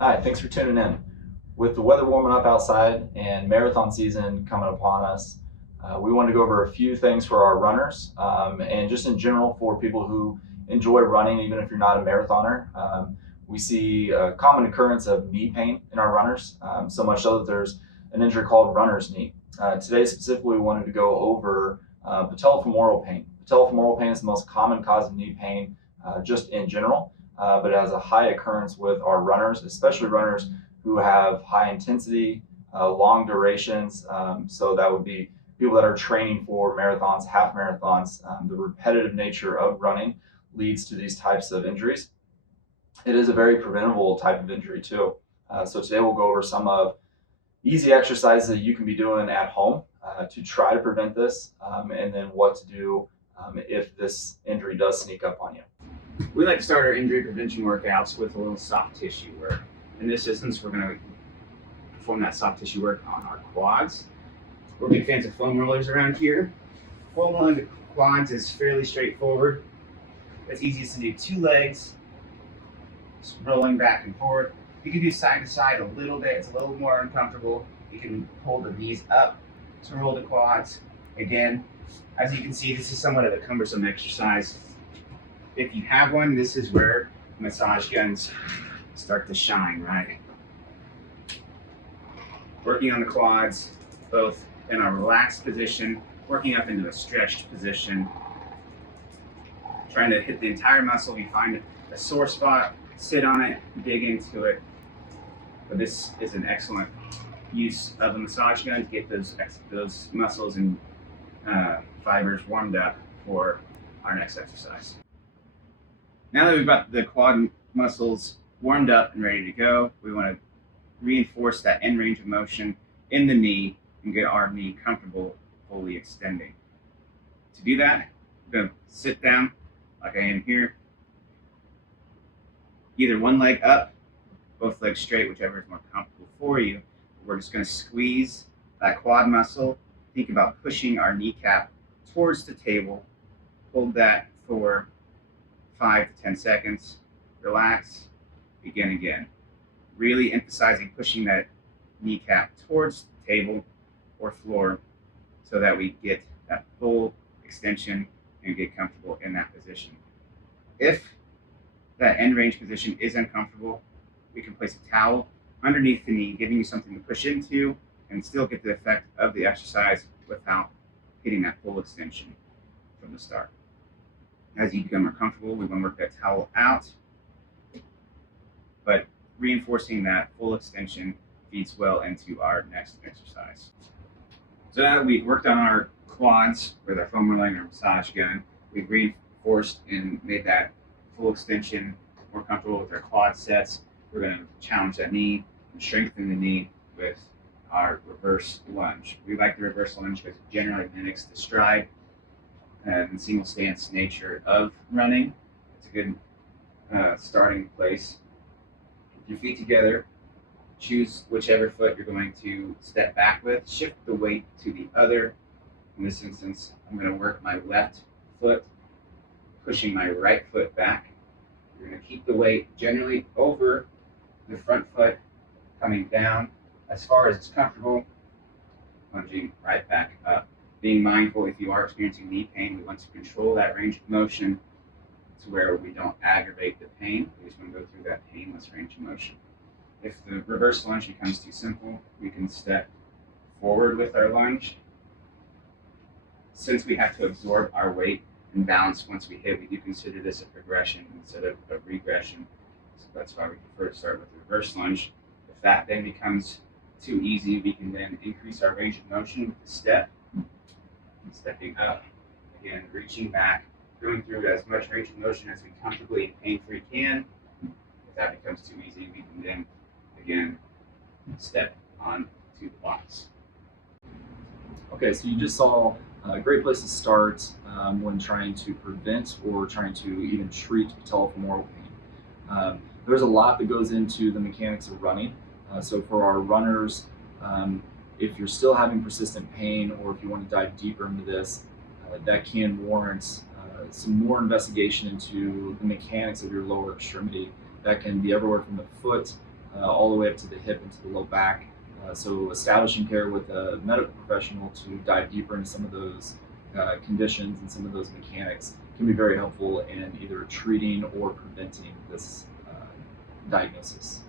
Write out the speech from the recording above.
Hi, thanks for tuning in. With the weather warming up outside and marathon season coming upon us, we wanted to go over a few things for our runners and just in general for people who enjoy running, even if you're not a marathoner. We see a common occurrence of knee pain in our runners, so much so that there's an injury called runner's knee. Today, specifically, we wanted to go over patellofemoral pain. Patellofemoral pain is the most common cause of knee pain just in general, but it has a high occurrence with our runners, especially runners who have high intensity, long durations. So that would be people that are training for marathons, half marathons. The repetitive nature of running leads to these types of injuries. It is a very preventable type of injury too. So today we'll go over some of easy exercises that you can be doing at home to try to prevent this, and then what to do if this injury does sneak up on you. We like to start our injury prevention workouts with a little soft tissue work. In this instance, we're going to perform that soft tissue work on our quads. We're big fans of foam rollers around here. Foam rolling the quads is fairly straightforward. It's easiest to do two legs, just rolling back and forth. You can do side to side a little bit. It's a little more uncomfortable. You can pull the knees up to roll the quads. Again, as you can see, this is somewhat of a cumbersome exercise. If you have one, this is where massage guns start to shine, right? Working on the quads, both in a relaxed position, working up into a stretched position, trying to hit the entire muscle. If you find a sore spot, sit on it, dig into it. But this is an excellent use of a massage gun to get those muscles and fibers warmed up for our next exercise. Now that we've got the quad muscles warmed up and ready to go, we want to reinforce that end range of motion in the knee and get our knee comfortable fully extending. To do that, we're going to sit down like I am here. Either one leg up, both legs straight, whichever is more comfortable for you. We're just going to squeeze that quad muscle. Think about pushing our kneecap towards the table. Hold that for 5 to 10 seconds. Relax. Begin again. Really emphasizing pushing that kneecap towards the table or floor so that we get that full extension and get comfortable in that position. If that end range position is uncomfortable, we can place a towel underneath the knee, giving you something to push into and still get the effect of the exercise without hitting that full extension from the start. As you become more comfortable, we want to work that towel out, but reinforcing that full extension feeds well into our next exercise. So now that we've worked on our quads with our foam rolling and our massage gun, we've reinforced and made that full extension more comfortable with our quad sets. We're going to challenge that knee and strengthen the knee with our reverse lunge. We like the reverse lunge because it generally mimics the stride and single stance nature of running. It's a good starting place. With your feet together, choose whichever foot you're going to step back with. Shift the weight to the other. In this instance, I'm going to work my left foot, pushing my right foot back. You're going to keep the weight generally over the front foot, coming down as far as it's comfortable, plunging right back up. Being mindful, if you are experiencing knee pain, we want to control that range of motion to where we don't aggravate the pain. We just want to go through that painless range of motion. If the reverse lunge becomes too simple, we can step forward with our lunge. Since we have to absorb our weight and balance once we hit, we do consider this a progression instead of a regression. So that's why we prefer to start with the reverse lunge. If that then becomes too easy, we can then increase our range of motion with the step. Stepping up, again, reaching back, going through as much range of motion as we comfortably and pain-free can. If that becomes too easy, we can then, again, step on to the box. Okay, so you just saw a great place to start when trying to prevent or trying to even treat patellofemoral pain. There's a lot that goes into the mechanics of running. So for our runners, if you're still having persistent pain or if you want to dive deeper into this, that can warrant some more investigation into the mechanics of your lower extremity. That can be everywhere from the foot all the way up to the hip and to the low back. So establishing care with a medical professional to dive deeper into some of those conditions and some of those mechanics can be very helpful in either treating or preventing this diagnosis.